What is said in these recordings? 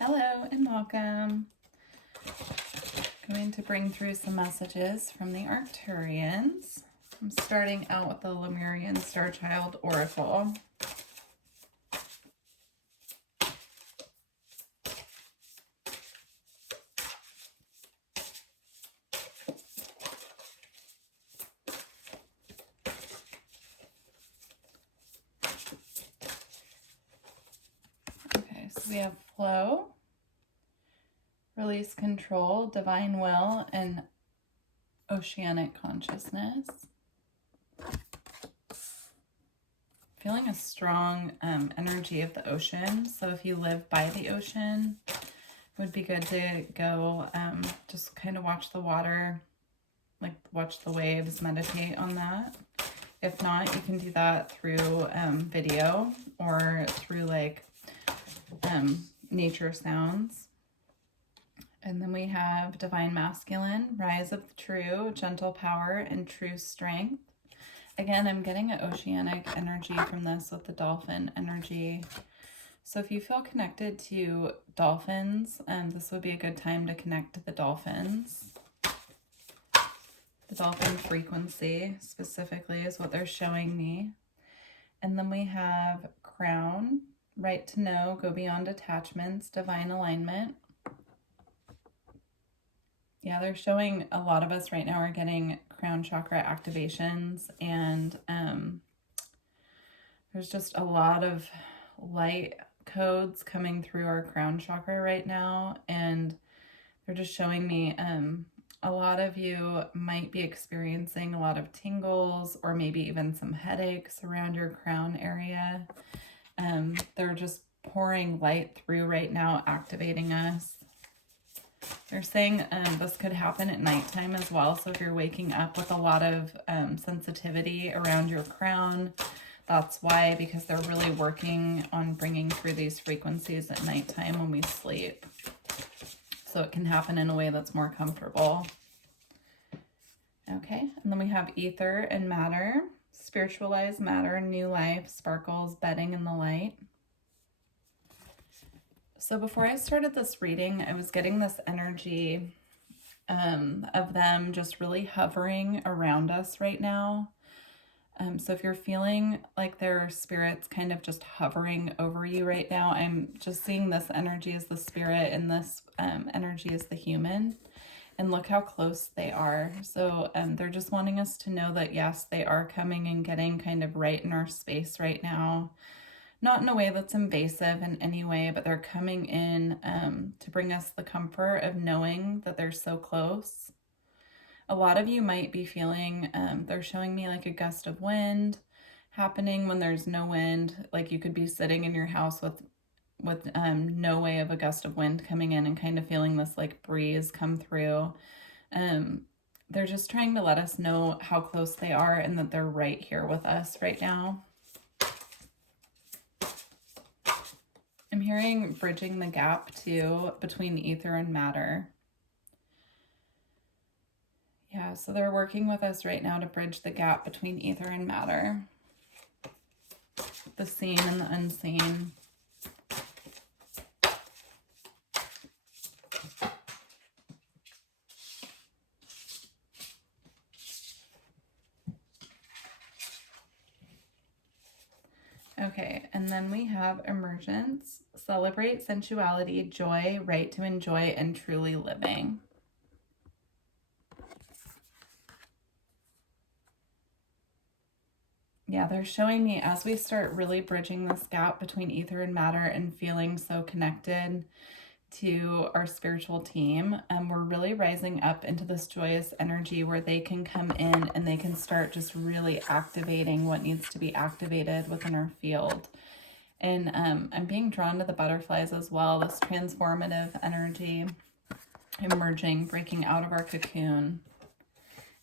Hello and welcome. Going to bring through some messages from the Arcturians. I'm starting out with the Lemurian Star Child Oracle. Okay, so we have flow, release control, divine will, and oceanic consciousness. Feeling a strong energy of the ocean. So if you live by the ocean, it would be good to go just kind of watch the water, like watch the waves, meditate on that. If not, you can do that through video or through like nature sounds. And then we have divine masculine, rise of the true, gentle power, and true strength. Again, I'm getting an oceanic energy from this with the dolphin energy. So if you feel connected to dolphins, this would be a good time to connect to the dolphins. The dolphin frequency specifically is what they're showing me. And then we have crown, right to know, go beyond attachments, divine alignment. Yeah, they're showing a lot of us right now are getting crown chakra activations, and there's just a lot of light codes coming through our crown chakra right now, and they're just showing me a lot of you might be experiencing a lot of tingles or maybe even some headaches around your crown area. They're just pouring light through right now, activating us. They're saying this could happen at nighttime as well. So if you're waking up with a lot of sensitivity around your crown, that's why, because they're really working on bringing through these frequencies at nighttime when we sleep. So it can happen in a way that's more comfortable. Okay, and then we have ether and matter, spiritualized matter, new life, sparkles, bedding in the light. So before I started this reading, I was getting this energy of them just really hovering around us right now. So if you're feeling like there are spirits kind of just hovering over you right now, I'm just seeing this energy as the spirit and this energy as the human. And look how close they are. So they're just wanting us to know that, yes, they are coming and getting kind of right in our space right now. Not in a way that's invasive in any way, but they're coming in to bring us the comfort of knowing that they're so close. A lot of you might be feeling, they're showing me like a gust of wind happening when there's no wind. Like you could be sitting in your house with no way of a gust of wind coming in and kind of feeling this like breeze come through. They're just trying to let us know how close they are and that they're right here with us right now. I'm hearing bridging the gap too between ether and matter. Yeah, so they're working with us right now to bridge the gap between ether and matter. The seen and the unseen. Okay, and then we have Emergence. Celebrate sensuality, joy, right to enjoy, and truly living. Yeah, they're showing me as we start really bridging this gap between ether and matter and feeling so connected to our spiritual team, we're really rising up into this joyous energy where they can come in and they can start just really activating what needs to be activated within our field. And I'm being drawn to the butterflies as well, this transformative energy emerging, breaking out of our cocoon.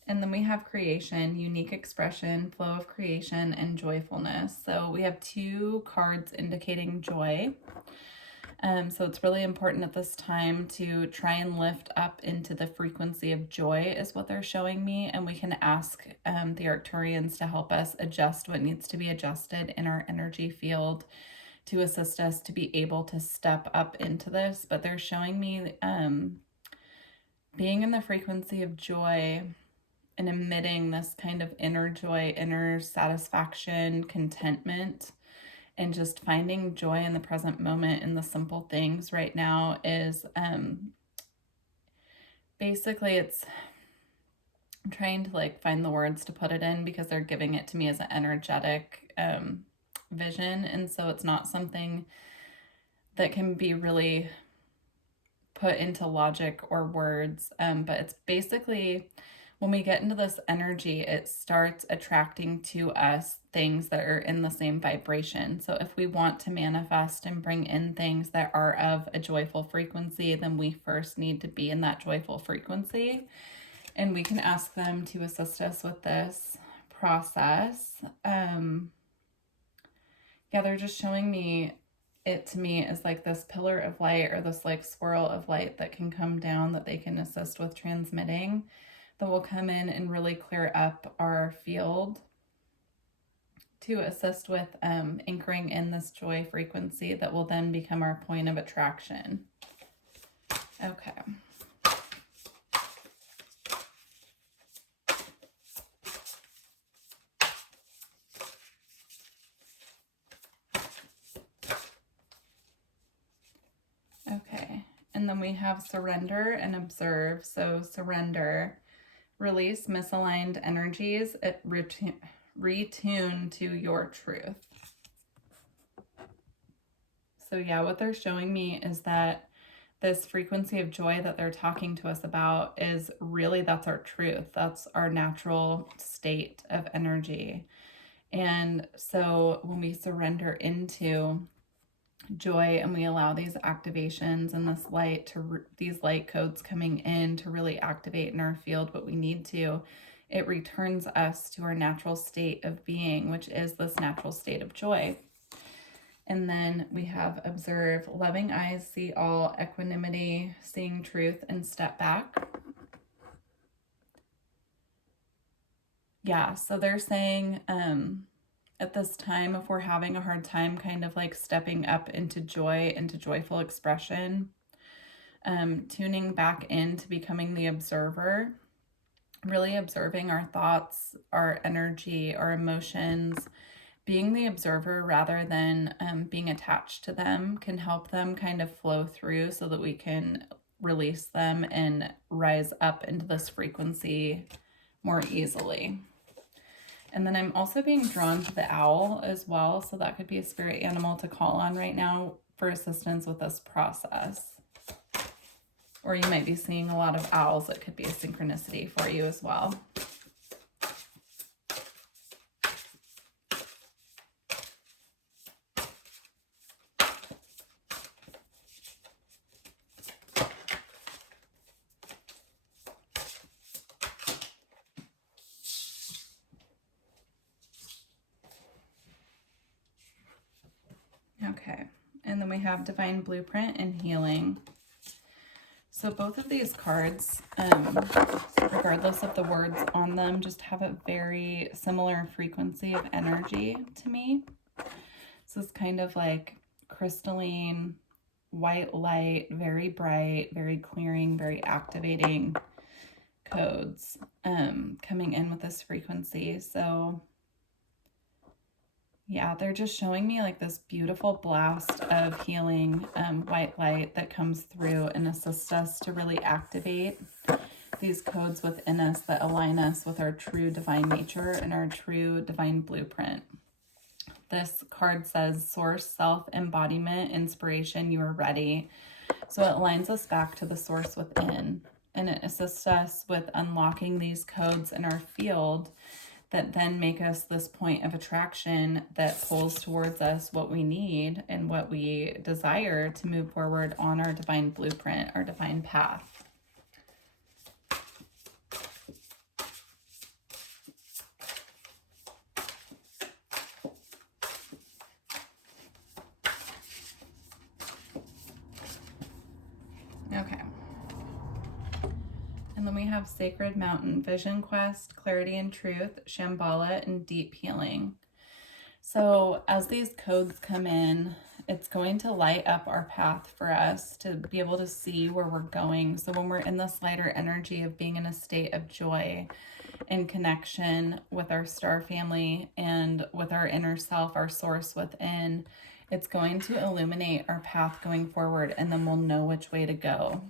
And then we have creation, unique expression, flow of creation, and joyfulness. So we have two cards indicating joy. So it's really important at this time to try and lift up into the frequency of joy is what they're showing me. And we can ask the Arcturians to help us adjust what needs to be adjusted in our energy field to assist us to be able to step up into this. But they're showing me being in the frequency of joy and emitting this kind of inner joy, inner satisfaction, contentment, and just finding joy in the present moment in the simple things right now is basically I'm trying to like find the words to put it in because they're giving it to me as an energetic vision. And so it's not something that can be really put into logic or words. But it's basically when we get into this energy, it starts attracting to us things that are in the same vibration. So if we want to manifest and bring in things that are of a joyful frequency, then we first need to be in that joyful frequency. And we can ask them to assist us with this process. Yeah, they're just showing me it to me as like this pillar of light or this like swirl of light that can come down that they can assist with transmitting, that will come in and really clear up our field to assist with anchoring in this joy frequency that will then become our point of attraction. Okay. Okay, and then we have surrender and observe. So surrender, release misaligned energies, retune to your truth. So yeah, what they're showing me is that this frequency of joy that they're talking to us about is really, that's our truth. That's our natural state of energy. And so when we surrender into joy and we allow these activations and this light to these light codes coming in to really activate in our field what we need to, it returns us to our natural state of being, which is this natural state of joy. And then we have observe, loving eyes see all, equanimity, seeing truth, and step back. Yeah, so they're saying at this time, if we're having a hard time kind of like stepping up into joy, into joyful expression, tuning back into becoming the observer, really observing our thoughts, our energy, our emotions, being the observer rather than being attached to them can help them kind of flow through so that we can release them and rise up into this frequency more easily. And then I'm also being drawn to the owl as well. So that could be a spirit animal to call on right now for assistance with this process. Or you might be seeing a lot of owls. It could be a synchronicity for you as well. Okay, and then we have Divine Blueprint and Healing. So both of these cards, regardless of the words on them, just have a very similar frequency of energy to me. So it's kind of like crystalline, white light, very bright, very clearing, very activating codes coming in with this frequency. So yeah, they're just showing me like this beautiful blast of healing white light that comes through and assists us to really activate these codes within us that align us with our true divine nature and our true divine blueprint. This card says source, self, embodiment, inspiration, you are ready. So it aligns us back to the source within, and it assists us with unlocking these codes in our field that then make us this point of attraction that pulls towards us what we need and what we desire to move forward on our divine blueprint, our divine path. Okay. And then we have Sacred Mountain, Vision Quest, Clarity and Truth, Shambhala, and Deep Healing. So as these codes come in, it's going to light up our path for us to be able to see where we're going. So when we're in this lighter energy of being in a state of joy and connection with our star family and with our inner self, our source within, it's going to illuminate our path going forward, and then we'll know which way to go.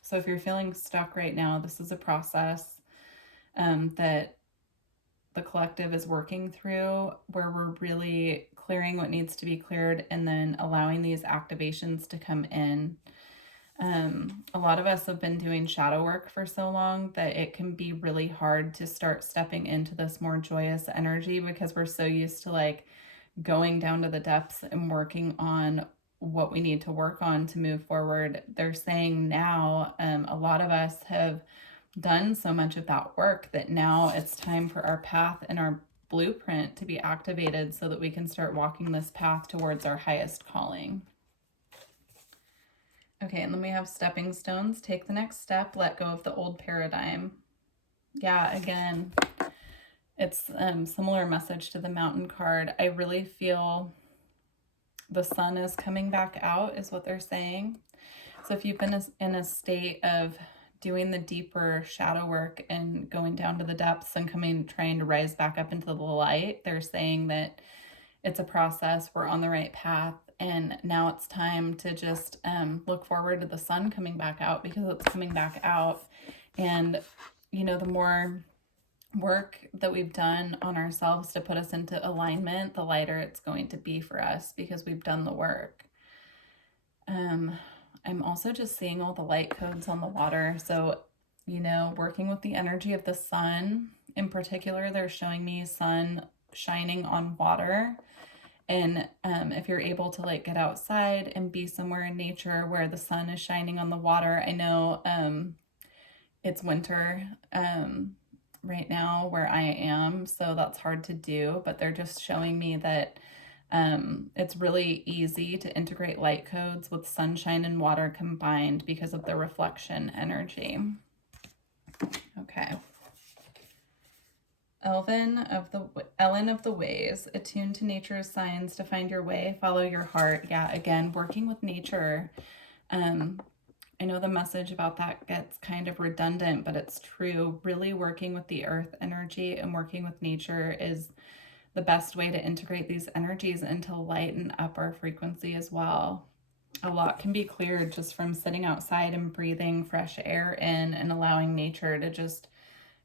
So if you're feeling stuck right now, this is a process that the collective is working through, where we're really clearing what needs to be cleared and then allowing these activations to come in. A lot of us have been doing shadow work for so long that it can be really hard to start stepping into this more joyous energy, because we're so used to like going down to the depths and working on what we need to work on to move forward. They're saying now, a lot of us have done so much of that work that now it's time for our path and our blueprint to be activated so that we can start walking this path towards our highest calling. Okay, and then we have stepping stones. Take the next step, let go of the old paradigm. Yeah, again, it's similar message to the mountain card. I really feel the sun is coming back out is what they're saying. So if you've been in a state of doing the deeper shadow work and going down to the depths and trying to rise back up into the light, they're saying that it's a process. We're on the right path. And now it's time to just look forward to the sun coming back out, because it's coming back out. And, you know, the more work that we've done on ourselves to put us into alignment, the lighter it's going to be for us, because we've done the work. I'm also just seeing all the light codes on the water. So, you know, working with the energy of the sun in particular, they're showing me sun shining on water. And if you're able to like get outside and be somewhere in nature where the sun is shining on the water, I know it's winter right now where I am, so that's hard to do, but they're just showing me that it's really easy to integrate light codes with sunshine and water combined because of the reflection energy. Okay. Ellen of the Ways, attune to nature's signs to find your way, follow your heart. Yeah, again, working with nature. I know the message about that gets kind of redundant, but it's true. Really working with the earth energy and working with nature is the best way to integrate these energies and to lighten up our frequency as well. A lot can be cleared just from sitting outside and breathing fresh air in and allowing nature to just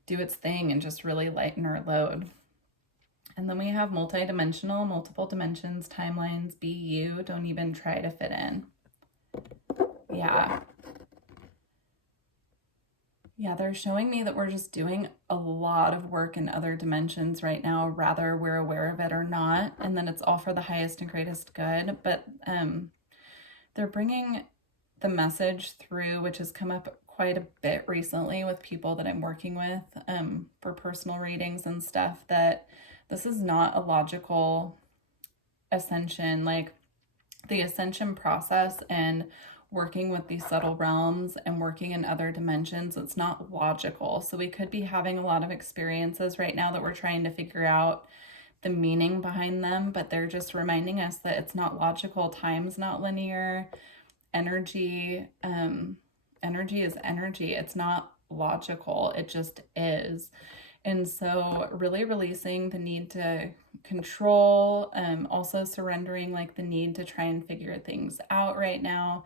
do its thing and just really lighten our load. And then we have multidimensional, multiple dimensions, timelines, be you, don't even try to fit in. Yeah, they're showing me that we're just doing a lot of work in other dimensions right now, rather we're aware of it or not, and then it's all for the highest and greatest good. But they're bringing the message through, which has come up quite a bit recently with people that I'm working with for personal readings and stuff, that this is not a logical ascension. Like the ascension process and working with these subtle realms and working in other dimensions, it's not logical. So we could be having a lot of experiences right now that we're trying to figure out the meaning behind them, but they're just reminding us that it's not logical. Time's not linear. Energy is energy. It's not logical. It just is. And so really releasing the need to control, also surrendering like the need to try and figure things out right now,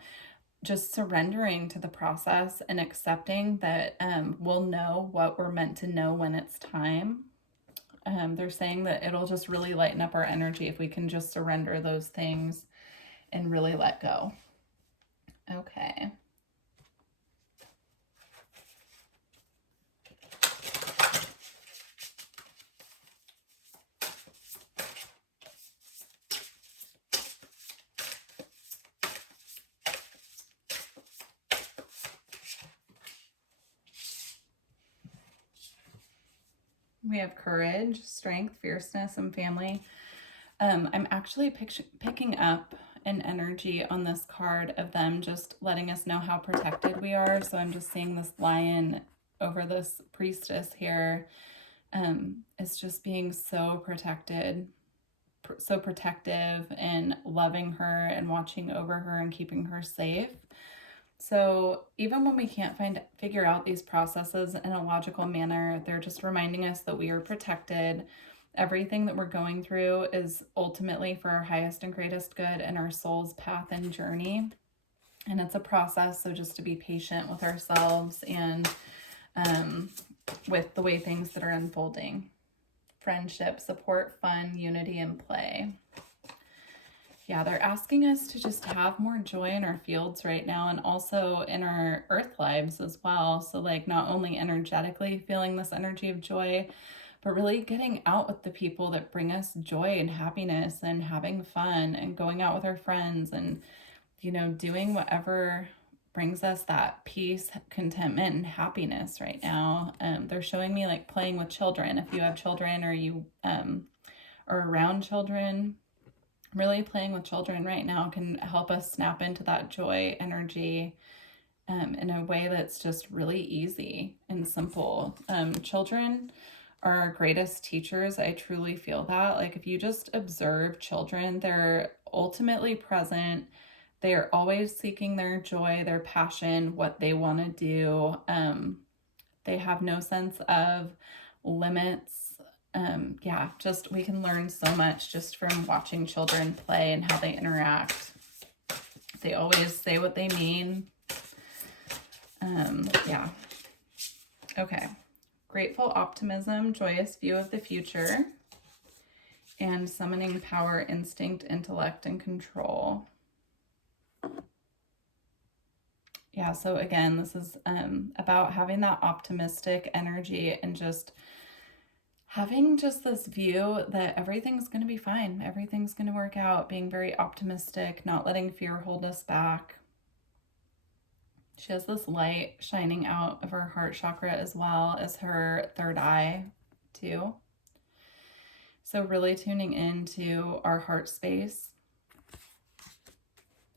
just surrendering to the process and accepting that we'll know what we're meant to know when it's time. They're saying that it'll just really lighten up our energy if we can just surrender those things and really let go. Okay. We have courage, strength, fierceness, and family. I'm actually picking up an energy on this card of them just letting us know how protected we are. So I'm just seeing this lion over this priestess here is just being so protected so protective and loving her and watching over her and keeping her safe. So even when we can't figure out these processes in a logical manner, they're just reminding us that we are protected. Everything that we're going through is ultimately for our highest and greatest good and our soul's path and journey. And it's a process, so just to be patient with ourselves and with the way things that are unfolding. Friendship, support, fun, unity, and play. Yeah, they're asking us to just have more joy in our fields right now and also in our earth lives as well. So like not only energetically feeling this energy of joy, but really getting out with the people that bring us joy and happiness and having fun and going out with our friends and, you know, doing whatever brings us that peace, contentment, and happiness right now. They're showing me like playing with children. If you have children or you are around children, really playing with children right now can help us snap into that joy energy in a way that's just really easy and simple. Children are our greatest teachers. I truly feel that. Like if you just observe children, they're ultimately present. They are always seeking their joy, their passion, what they want to do. They have no sense of limits. Yeah, just we can learn so much just from watching children play and how they interact. They always say what they mean. Yeah. Okay. Grateful optimism, joyous view of the future, and summoning power, instinct, intellect, and control. Yeah, so again, this is about having that optimistic energy and just having just this view that everything's going to be fine. Everything's going to work out, being very optimistic, not letting fear hold us back. She has this light shining out of her heart chakra as well as her third eye too. So really tuning into our heart space.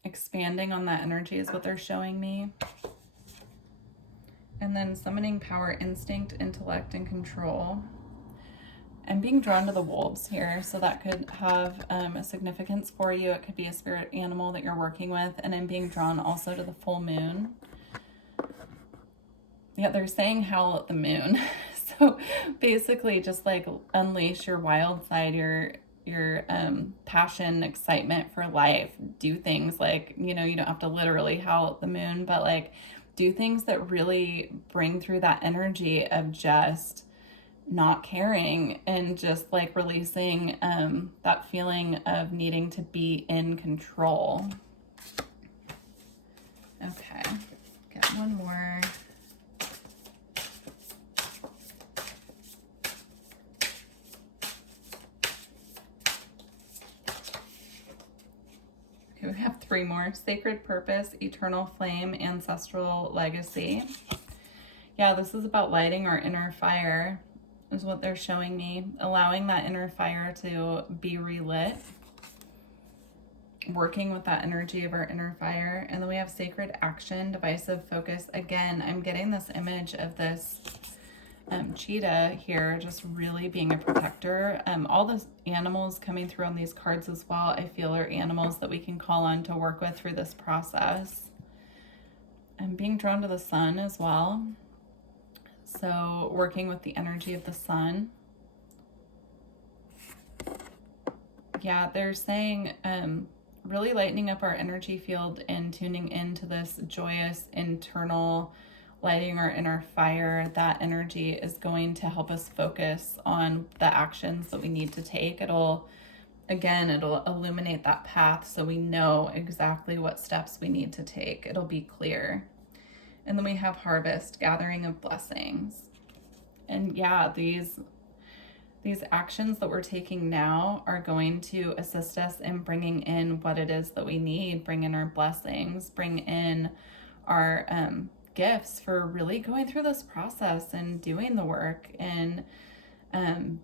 Expanding on that energy is what they're showing me. And then summoning power, instinct, intellect, and control. I'm being drawn to the wolves here, so that could have a significance for you. It could be a spirit animal that you're working with. And I'm being drawn also to the full moon. Yeah, they're saying howl at the moon. So basically just like unleash your wild side, your passion, excitement for life. Do things like, you know, you don't have to literally howl at the moon, but like do things that really bring through that energy of just not caring and just like releasing that feeling of needing to be in control. Okay, get one more. Okay, we have three more. Sacred purpose, eternal flame, ancestral legacy. Yeah, this is about lighting our inner fire, is what they're showing me. Allowing that inner fire to be relit. Working with that energy of our inner fire. And then we have sacred action, divisive focus. Again, I'm getting this image of this cheetah here, just really being a protector. All the animals coming through on these cards as well, I feel are animals that we can call on to work with through this process. I'm being drawn to the sun as well. So working with the energy of the sun. Yeah, they're saying really lightening up our energy field and tuning into this joyous internal lighting our inner fire. That energy is going to help us focus on the actions that we need to take. It'll illuminate that path so we know exactly what steps we need to take. It'll be clear. And then we have harvest, gathering of blessings. And yeah, these actions that we're taking now are going to assist us in bringing in what it is that we need, bring in our blessings, bring in our gifts for really going through this process and doing the work and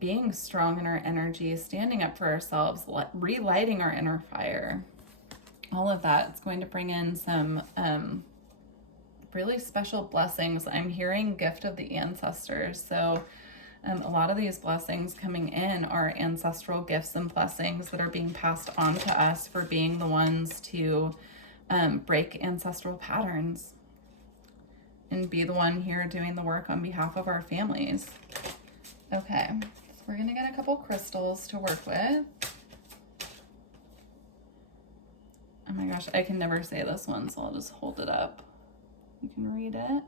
being strong in our energy, standing up for ourselves, relighting our inner fire. All of that, it's going to bring in some really special blessings. I'm hearing gift of the ancestors. So A lot of these blessings coming in are ancestral gifts and blessings that are being passed on to us for being the ones to break ancestral patterns and be the one here doing the work on behalf of our families. Okay, so we're gonna get a couple crystals to work with. Oh my gosh, I can never say this one, so I'll just hold it up. You can read it.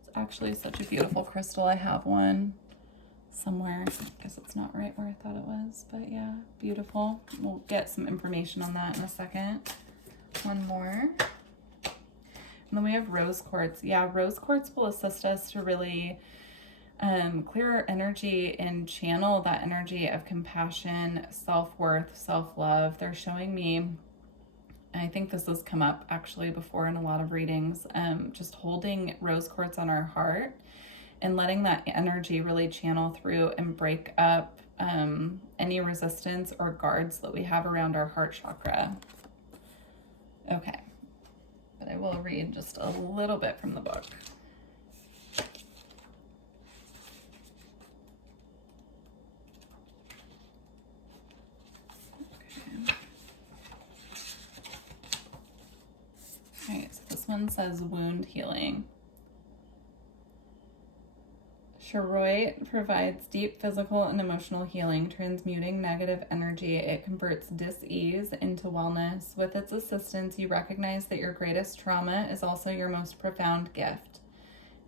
It's actually such a beautiful crystal. I have one somewhere. I guess it's not right where I thought it was, but yeah, beautiful. We'll get some information on that in a second. One more. And then we have rose quartz. Yeah, rose quartz will assist us to really clear our energy and channel that energy of compassion, self-worth, self-love. They're showing me, I think this has come up actually before in a lot of readings, just holding rose quartz on our heart and letting that energy really channel through and break up any resistance or guards that we have around our heart chakra. Okay, but I will read just a little bit from the book. All right, so this one says wound healing. Choroid provides deep physical and emotional healing, transmuting negative energy. It converts dis-ease into wellness. With its assistance, you recognize that your greatest trauma is also your most profound gift.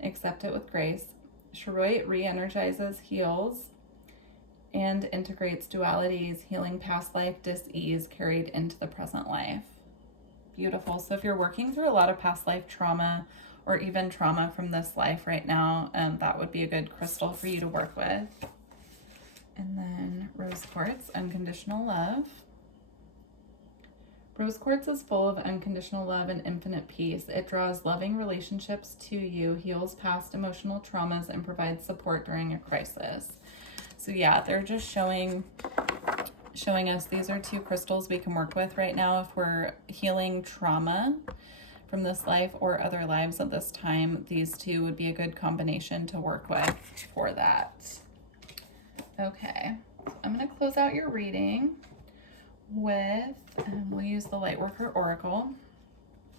Accept it with grace. Choroid re-energizes, heals, and integrates dualities, healing past life dis-ease carried into the present life. Beautiful. So if you're working through a lot of past life trauma or even trauma from this life right now, that would be a good crystal for you to work with. And then rose quartz, unconditional love. Rose quartz is full of unconditional love and infinite peace. It draws loving relationships to you, heals past emotional traumas, and provides support during a crisis. So yeah, they're just showing us these are two crystals we can work with right now if we're healing trauma from this life or other lives at this time. These two would be a good combination to work with for that. Okay, I'm going to close out your reading with, we'll use the Lightworker Oracle.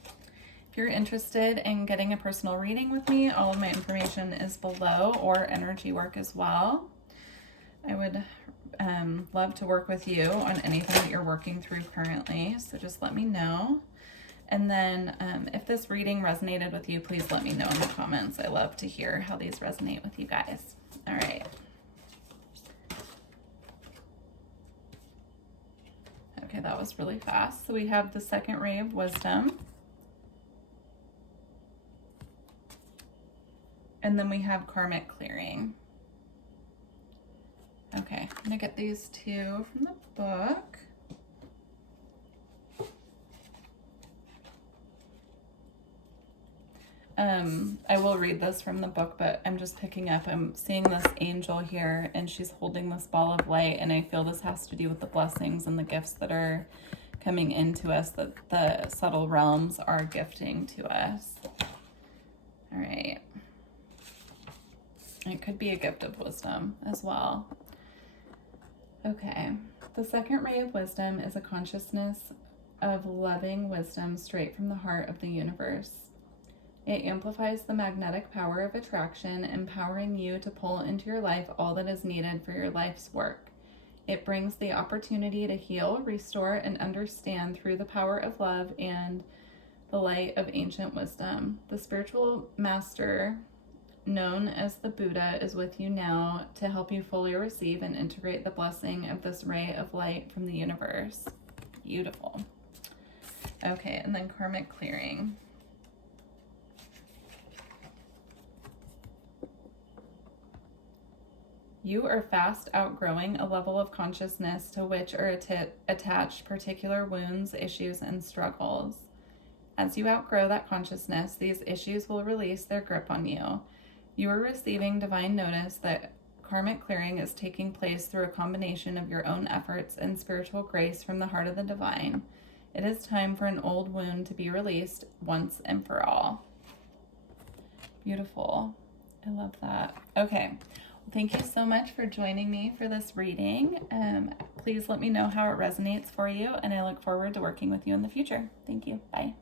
If you're interested in getting a personal reading with me, all of my information is below, or energy work as well. I would love to work with you on anything that you're working through currently, so just let me know. And then if this reading resonated with you, please let me know in the comments. I love to hear how these resonate with you guys. All right. Okay, that was really fast. So we have the second ray of wisdom. And then we have karmic clearing. Okay, I'm gonna get these two from the book. I will read this from the book, but I'm just picking up, I'm seeing this angel here and she's holding this ball of light, and I feel this has to do with the blessings and the gifts that are coming into us, that the subtle realms are gifting to us. All right. It could be a gift of wisdom as well. Okay, the second ray of wisdom is a consciousness of loving wisdom straight from the heart of the universe. It amplifies the magnetic power of attraction, empowering you to pull into your life all that is needed for your life's work. It brings the opportunity to heal, restore, and understand through the power of love and the light of ancient wisdom. The spiritual master, known as the Buddha, is with you now to help you fully receive and integrate the blessing of this ray of light from the universe. Beautiful. Okay, and then karmic clearing. You are fast outgrowing a level of consciousness to which are attached particular wounds, issues, and struggles. As you outgrow that consciousness, these issues will release their grip on you. You are receiving divine notice that karmic clearing is taking place through a combination of your own efforts and spiritual grace from the heart of the divine. It is time for an old wound to be released once and for all. Beautiful. I love that. Okay. thank you so much for joining me for this reading. Please let me know how it resonates for you, and I look forward to working with you in the future. Thank you. Bye.